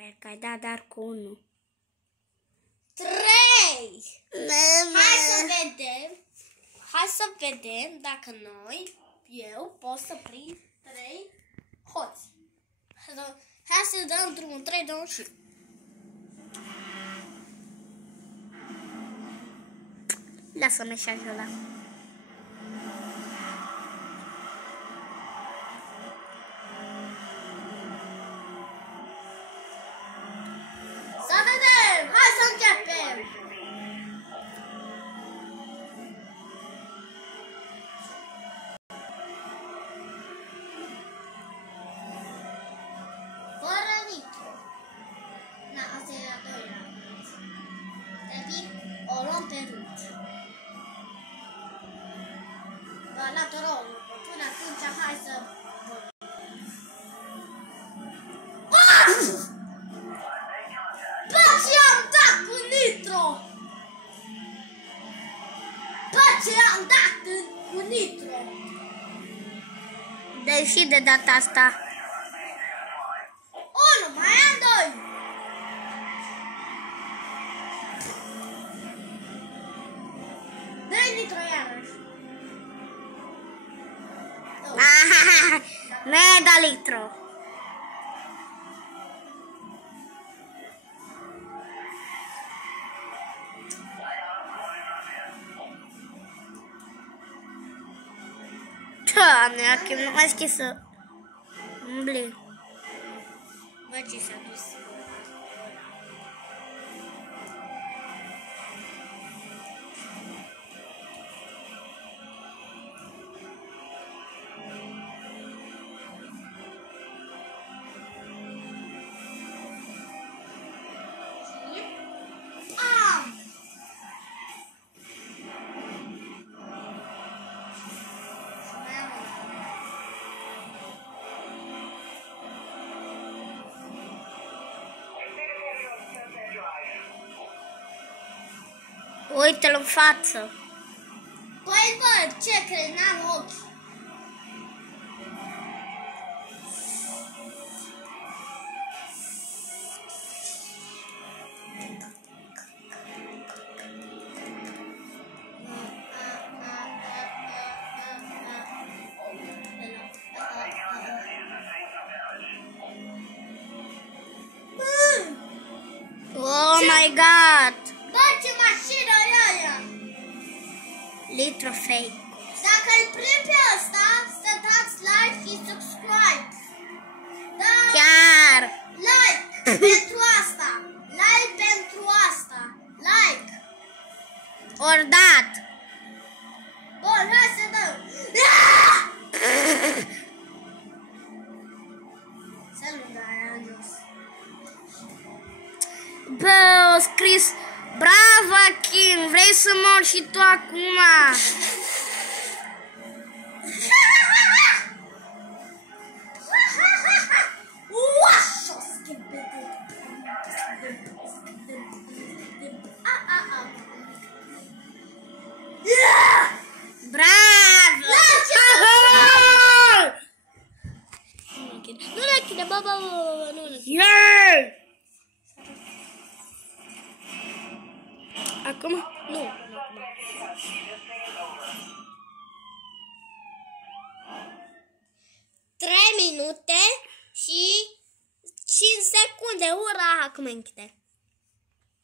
Sper că ai dat dar cu 1. 3! Hai să vedem dacă eu pot să prind 3 hoți. Hai să dăm drumul 3, 2 și... Lasă mesajul ăla. Să vedem! Hai să începem! Fără nitro. Na, asta e a doilea. Trebuie o luăm pe rând. La rog, până atunci hai să... Bă, ce am dat cu nitro! Bă, ce am dat cu nitro! Deși de data asta. 1, mai am 2! Dă-i nitro iarăși! Mega litro. Doamne, acum nu mai știu să umbli. Bă, ce s-a dus? Uite-l în față. Păi bă, ce crezi? N-am ochi. Oh my god. Bă, ce mașină e aia? Litro fake. Dacă îl prind pe ăsta, să dați like și subscribe. Da, Chiar. like pentru asta. Like pentru asta. Like. Ori dat. Bun, hai să dăm. Să nu dai în jos. Bă, a scris bravo, Achim, vrei să mor și tu acum? Bravo! Nu le închide, bă, nu le închide. Yeah! Acum? Nu. 3 minute și 5 secunde. Ura, acum închide.